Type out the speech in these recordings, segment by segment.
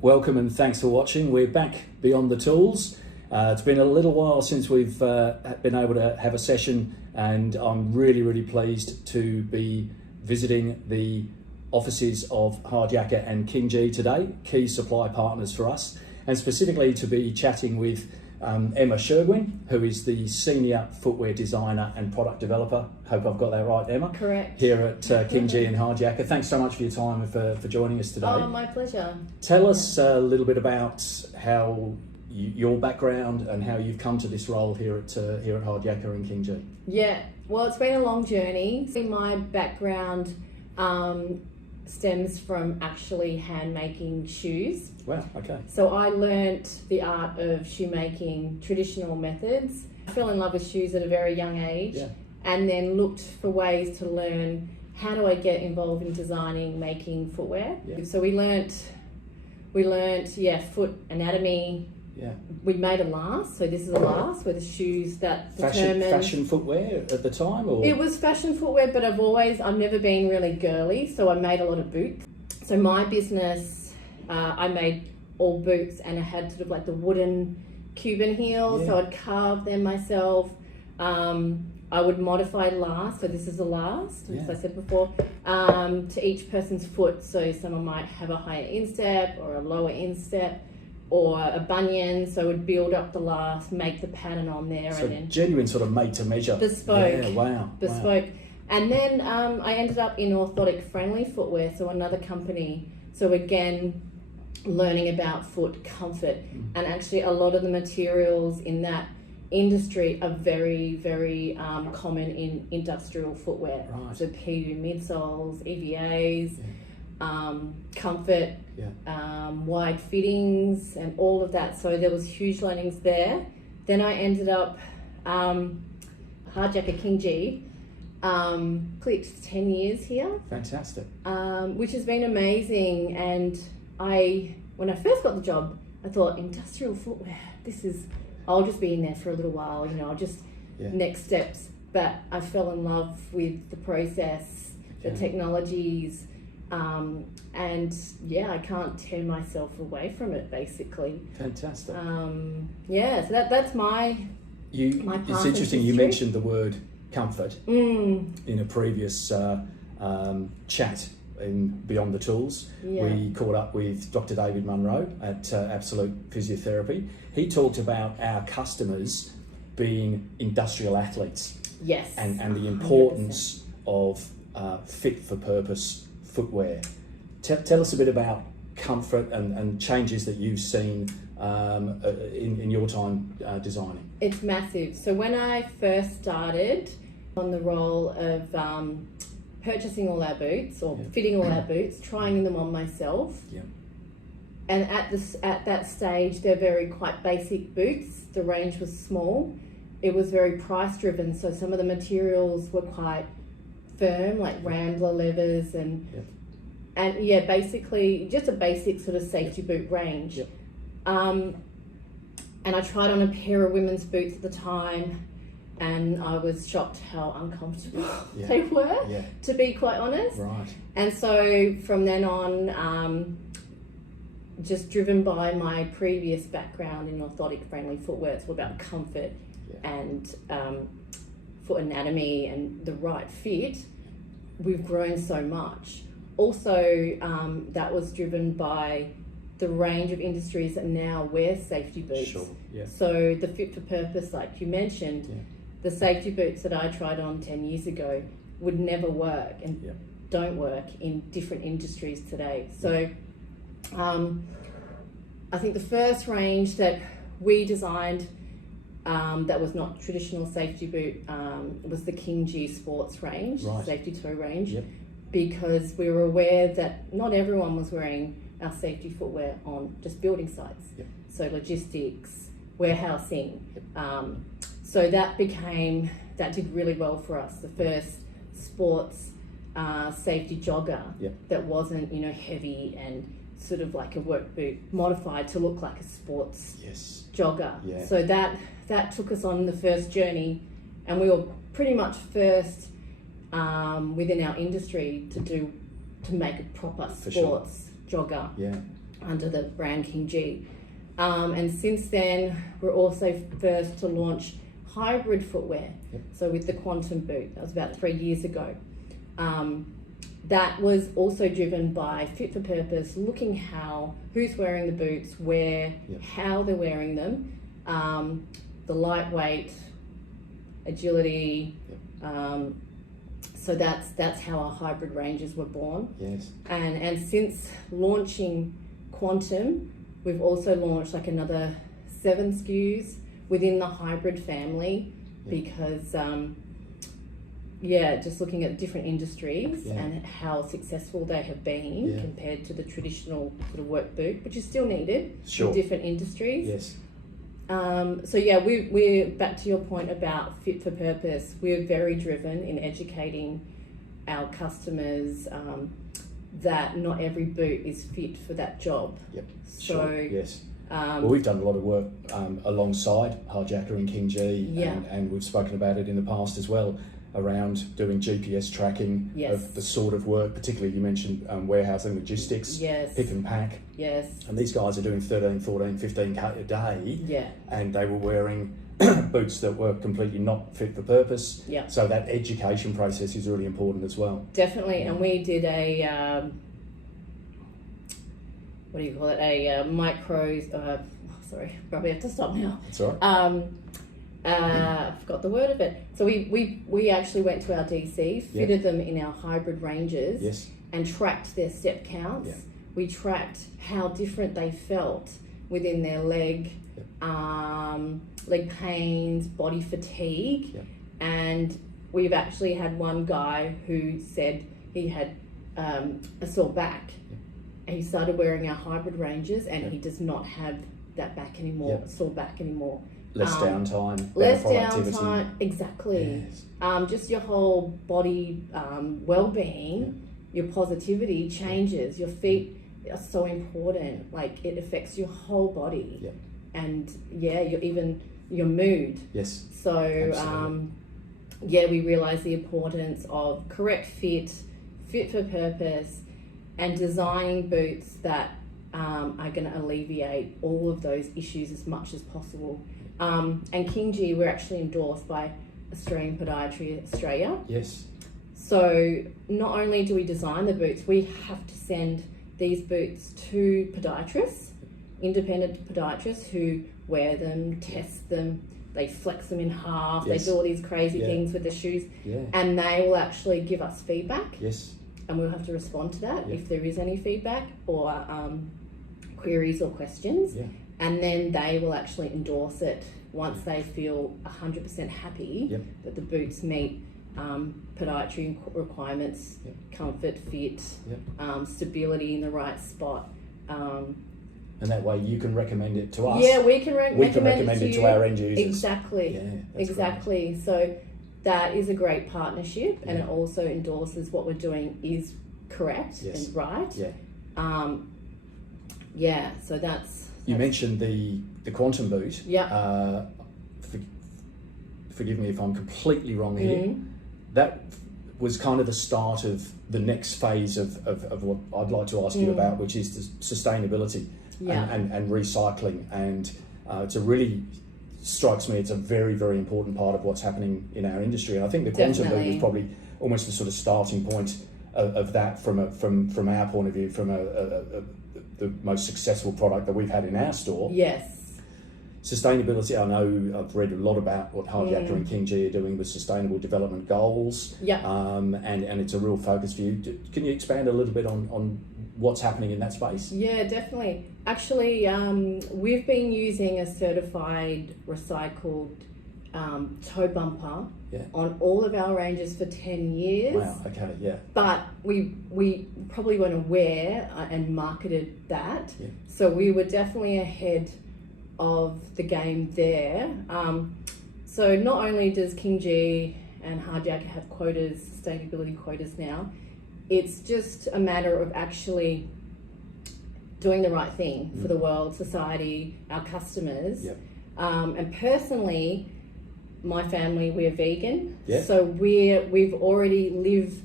welcome and thanks for watching. We're back beyond the tools. It's been a little while since we've been able to have a session, and I'm really pleased to be visiting the offices of Hard Yakka and KingGee today, key supply partners for us, and specifically to be chatting with Emma Shirgwin, who is the Senior Footwear Designer and Product Developer. Hope I've got that right, Emma. Correct. Here at KingGee and Hard Yakka. Thanks so much for your time and for joining us today. Oh, my pleasure. Tell us a little bit about how your background and how you've come to this role here at Hard Yakka and KingGee. Yeah, well, it's been a long journey. My background stems from actually hand making shoes. Wow, okay. So I learnt the art of shoemaking traditional methods. I fell in love with shoes at a very young age, and then looked for ways to learn how do I get involved in designing, making footwear. Yeah. So we learnt foot anatomy. Yeah. We made a last, so this is a last with the shoes that determine... Fashion footwear at the time? Or? It was fashion footwear, but I've never been really girly, so I made a lot of boots. So my business, I made all boots, and I had sort of like the wooden Cuban heel, so I'd carve them myself. I would modify last, so this is a last, as I said before, to each person's foot. So someone might have a higher instep or a lower instep, or a bunion, so I would build up the last, make the pattern on there, so and then genuine sort of made to measure. Bespoke. Yeah, wow. Bespoke. Wow. And then I ended up in orthotic friendly footwear, so another company. So again, learning about foot comfort, and actually a lot of the materials in that industry are very common in industrial footwear. Right. So PU midsoles, EVAs, comfort, wide fittings, and all of that. So there was huge learnings there. Then I ended up Hard Yakka KingGee, clicked 10 years here. Fantastic. Which has been amazing. And when I first got the job, I thought industrial footwear, I'll just be in there for a little while, next steps. But I fell in love with the process, the technologies, and I can't tear myself away from it, basically. Fantastic. So that's my path. It's interesting you mentioned the word comfort in a previous chat in Beyond the Tools. We caught up with Dr. David Munro at Absolute Physiotherapy. He talked about our customers being industrial athletes. Yes. And the importance 100%. Of fit for purpose footwear. Tell us a bit about comfort and changes that you've seen in your time designing. It's massive. So when I first started on the role of purchasing all our boots or fitting all our boots, trying them on myself, and at that stage they're quite basic boots. The range was small. It was very price driven, so some of the materials were quite firm, like Rambler leathers and basically just a basic sort of safety boot range. And I tried on a pair of women's boots at the time, and I was shocked how uncomfortable they were, to be quite honest. Right. And so from then on, just driven by my previous background in orthotic friendly footwear, it's all about comfort and foot anatomy and the right fit. We've grown so much. Also, that was driven by the range of industries that now wear safety boots. Sure. Yeah. So the fit for purpose, like you mentioned, the safety boots that I tried on 10 years ago would never work and don't work in different industries today. So I think the first range that we designed that was not traditional safety boot was the KingGee sports range, safety toe range, because we were aware that not everyone was wearing our safety footwear on just building sites. So logistics, warehousing. So that did really well for us. The first sports safety jogger that wasn't, heavy and sort of like a work boot, modified to look like a sports jogger. So that took us on the first journey, and we were pretty much first within our industry to make a proper sports jogger. under the brand KingGee. And since then, we're also first to launch hybrid footwear. So with the Quantum boot, that was about 3 years ago. That was also driven by fit for purpose, looking who's wearing the boots, where, how they're wearing them, the lightweight, agility. So that's how our hybrid ranges were born. Yes. And since launching Quantum, we've also launched like another 7 SKUs within the hybrid family, because just looking at different industries and how successful they have been compared to the traditional sort of work boot, which is still needed in different industries. Yes. We're back to your point about fit for purpose. We're very driven in educating our customers that not every boot is fit for that job. Yep. So yes. Well, we've done a lot of work alongside Hard Yakka and KingGee, and we've spoken about it in the past as well, around doing GPS tracking of the sort of work, particularly you mentioned warehousing logistics, pick and pack. Yes. And these guys are doing 13, 14, 15K a day. Yeah. And they were wearing boots that were completely not fit for purpose. Yeah. So that education process is really important as well. Definitely. And we did a, what do you call it? A micro, sorry, probably have to stop now. That's all right. I forgot the word of it. So we actually went to our DC, fitted them in our hybrid ranges, and tracked their step counts. We tracked how different they felt within their leg pains, body fatigue, and we've actually had one guy who said he had a sore back, and he started wearing our hybrid ranges, and he does not have that back anymore, sore back anymore. Less downtime, less productivity. downtime, exactly. Yes. Just your whole body well-being, your positivity changes. Your feet are so important. Like, it affects your whole body, and your mood. Yes. So we realise the importance of correct fit for purpose, and designing boots that are going to alleviate all of those issues as much as possible. And KingGee, we're actually endorsed by Australian Podiatry Australia. Yes. So not only do we design the boots, we have to send these boots to podiatrists, independent podiatrists who wear them, test them, they flex them in half, they do all these crazy things with the shoes, and they will actually give us feedback. Yes. And we'll have to respond to that if there is any feedback or queries or questions. Yeah. And then they will actually endorse it once they feel 100% happy that the boots meet podiatry requirements, comfort, fit, stability in the right spot. And that way you can recommend it to us. Yeah, we can recommend it to our end users. Exactly. Yeah, exactly. Great. So that is a great partnership, and it also endorses what we're doing is correct and right. Yeah. So that's. You mentioned the Quantum boot. Yeah. Forgive me if I'm completely wrong here. That was kind of the start of the next phase of what I'd like to ask you about, which is the sustainability and recycling. And strikes me it's a very, very important part of what's happening in our industry. And I think the Quantum boot is probably almost the sort of starting point of that from our point of view, from the most successful product that we've had in our store. Yes. Sustainability, I know I've read a lot about what Hard Yakka and KingGee are doing with sustainable development goals. Yeah. And it's a real focus for you. Can you expand a little bit on what's happening in that space? Yeah, definitely. Actually, we've been using a certified recycled toe bumper on all of our ranges for 10 years. Wow, okay, yeah. But we probably weren't aware and marketed that. Yeah. So we were definitely ahead of the game there. So not only does KingGee and Hard Yakka have quotas, sustainability quotas now, it's just a matter of actually doing the right thing for the world, society, our customers. Yep. And personally, my family, we're vegan. Yep. So we've already lived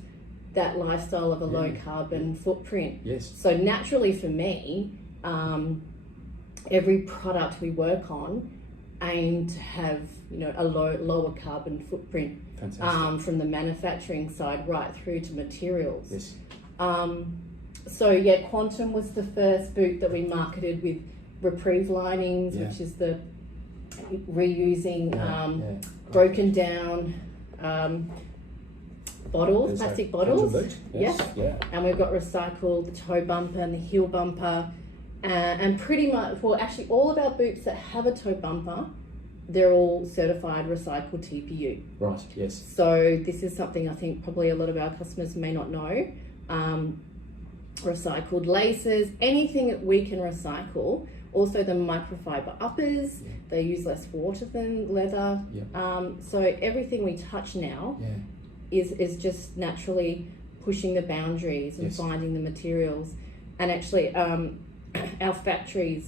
that lifestyle of a low carbon footprint. Yes. So naturally for me, every product we work on aim to have, you know, a lower carbon footprint from the manufacturing side right through to materials. Yes. So yeah, Quantum was the first boot that we marketed with reprieve linings, which is the reusing broken down bottles, plastic bottles. Yes. Yeah. And we've got recycled the toe bumper and the heel bumper, and pretty much, well, actually all of our boots that have a toe bumper, they're all certified recycled TPU. Right. Yes. So this is something I think probably a lot of our customers may not know. Recycled laces, anything that we can recycle. Also the microfiber uppers, they use less water than leather. So everything we touch now is just naturally pushing the boundaries and finding the materials. And actually our factory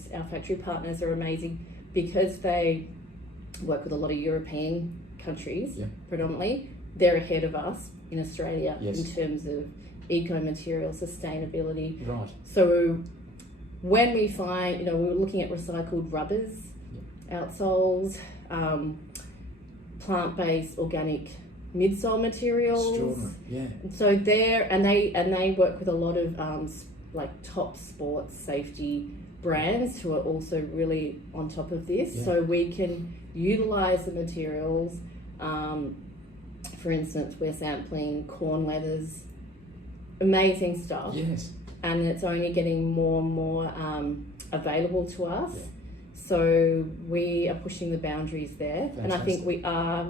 partners are amazing because they work with a lot of European countries predominantly. They're ahead of us in Australia in terms of eco-material sustainability. Right. So when we find, you know, we're looking at recycled rubbers, outsoles, plant-based organic midsole materials. So they work with a lot of like top sports safety brands who are also really on top of this. So we can utilize the materials. For instance, we're sampling corn leathers, amazing stuff. Yes. And it's only getting more and more available to us. So we are pushing the boundaries there. Fantastic. And I think we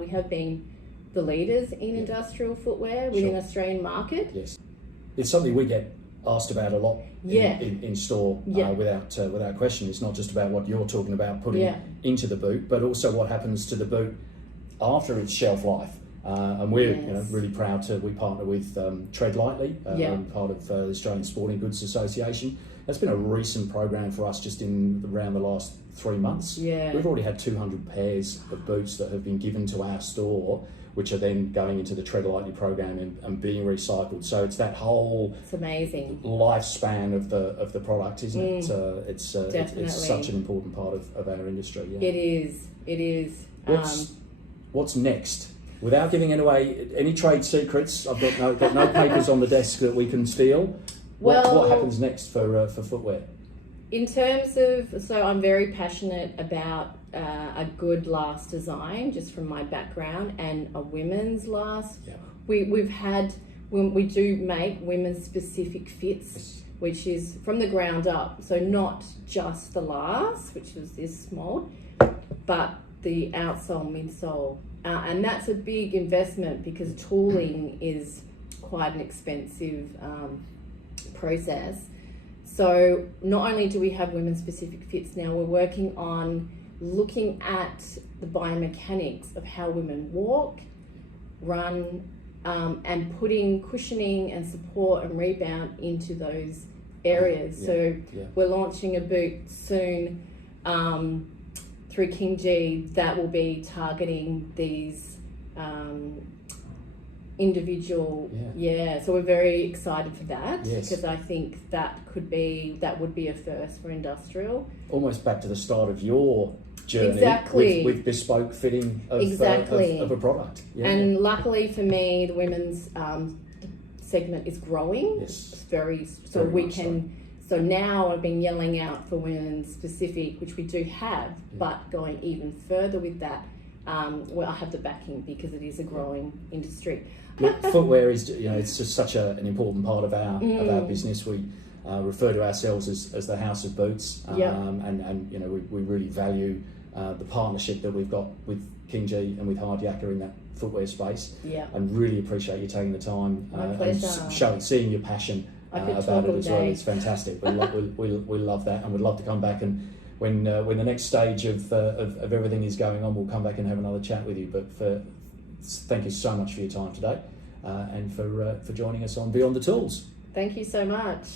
have been the leaders in industrial footwear within the Australian market. Yes. It's something we get asked about a lot in store without question. It's not just about what you're talking about putting into the boot, but also what happens to the boot after its shelf life. And we're really proud we partner with Tread Lightly, part of the Australian Sporting Goods Association. That's been a recent program for us just around the last 3 months. We've already had 200 pairs of boots that have been given to our store, which are then going into the Tread Lightly program and being recycled. So it's that whole amazing lifespan of the product, isn't it? It's such an important part of our industry. It is. What's next? Without giving away any trade secrets, I've got no papers on the desk that we can steal. What happens next for footwear? In terms of, so I'm very passionate about a good last design, just from my background, and a women's last. We do make women's specific fits, which is from the ground up. So not just the last, which was this small, but the outsole, midsole. And that's a big investment because tooling is quite an expensive process. So not only do we have women's specific fits now, we're working on looking at the biomechanics of how women walk, run, and putting cushioning and support and rebound into those areas. We're launching a boot soon through KingGee that will be targeting these individual so we're very excited for that because I think that would be a first for industrial. Almost back to the start of your journey with bespoke fitting of a product. And luckily for me, the women's segment is growing. It's very so now I've been yelling out for women's specific, which we do have, but going even further with that, I have the backing because it is a growing industry. Look, footwear is, it's just such an important part of our business. We refer to ourselves as the house of boots, and we really value the partnership that we've got with KingGee and with Hard Yakka in that footwear space. And really appreciate you taking the time and seeing your passion about it as well. It's fantastic. We love that, and we'd love to come back, and when the next stage of everything is going on, we'll come back and have another chat with you. But thank you so much for your time today, and for joining us on Beyond the Tools. Thank you so much.